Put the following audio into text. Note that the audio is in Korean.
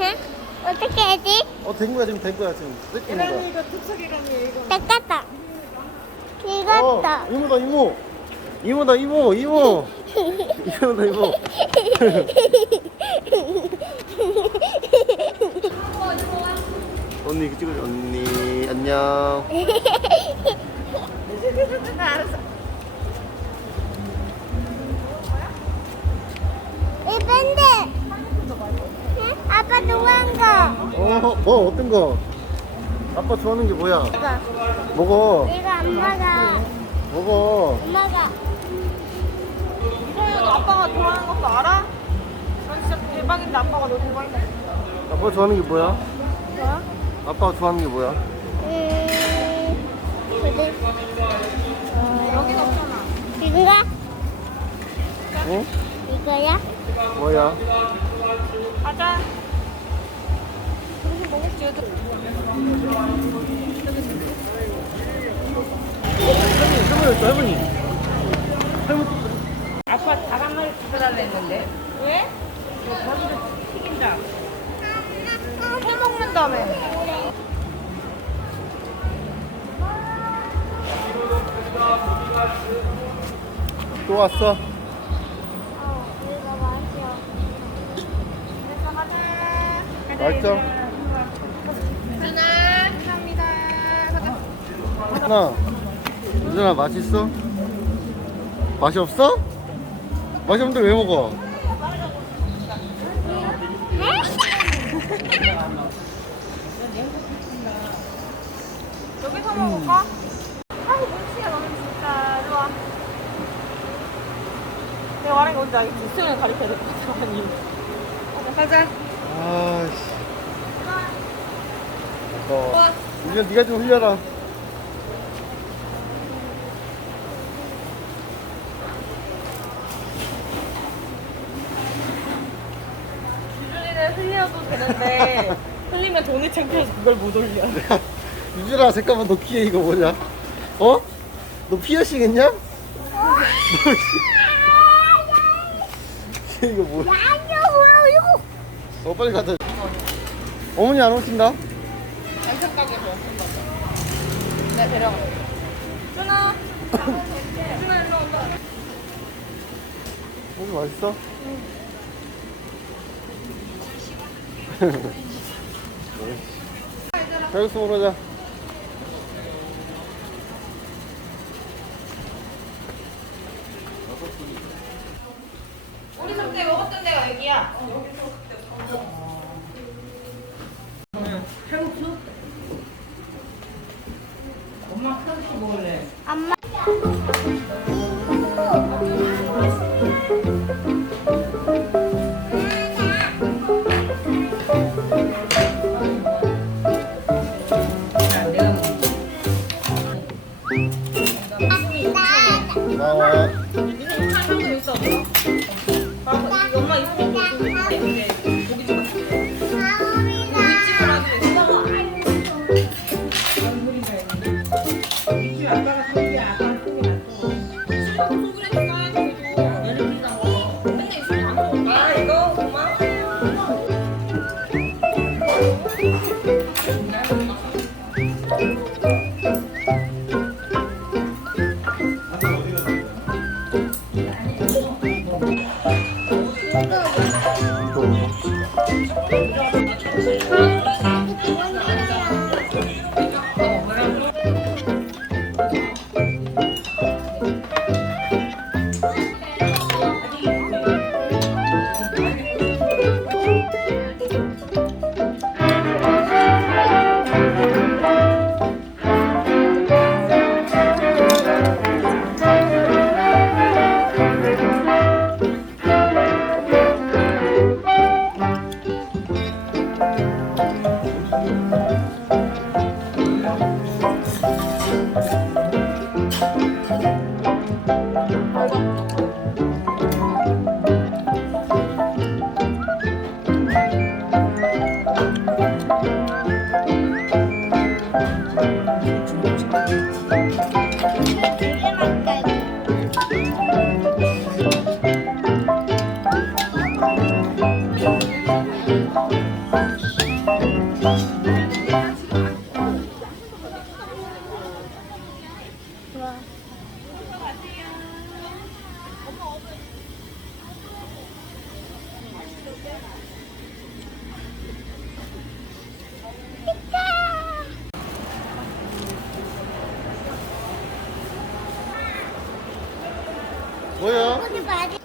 응? 어떻게 하지? 어, 된 거야, 지금 된 거야, 지금. 뜯기는 거야. 이거 특수기간이에요, 이거. 닦았다. 어, 이모다, 이모. 이모다, 이모, 이모. 이모다, 이모. 언니, 이거 찍어줘. 언니, 안녕. 알았어. 어, 뭐, 어떤 거? 아빠 좋아하는 게 뭐야? 이거. 먹어, 이거 엄마가. 먹어. 엄마가. 이거는 아빠가 좋아하는 것도 알아? 난 진짜 대박인데 아빠가 너 대박인데. 아빠 좋아하는 게 뭐야? 뭐? 아빠가 좋아하는 게 뭐야? 음. 그래. 여기는 없잖아. 이거가? 어? 이거야? 뭐야? 가자. 얘들. 할머니, 할머니. 할머니. 아빠 마리 가져달라 했는데. 왜? 튀긴다. 해 먹는 다음에. 또 왔어? 어, 이거 맛이야. 그래서 가자. 맛있죠? 하나. 유준아, 맛있어? 맛이 없어? 맛이 없는데 왜 먹어? 여기서 먹을까? 문치야 너는 진짜 와. 내가 말한 게 뭔지 알겠지? 수영을 가르쳐야 될 것 같아 아니. 어, 가자. 아씨. 어. 유준 네가 좀 흘려라. 유준이는 흘려도 되는데 흘리면 돈이 창피해서 그걸 못 올려. 유준아, 잠깐만 너 귀에 이거 뭐냐? 어? 너 피어싱 했냐? 이거 뭐야? 어 빨리 가자. 어머니 안 오신다? 반찬 가게에서 먹는다. 내가 데려가. 준아. 준아 일로 온다. 고기 맛있어? 배고프 먹으자. 우리 그때 먹었던 데가 여기야. 엄마. 나와. 음. 되게 맛있다. 뭐야? 거기 맞아.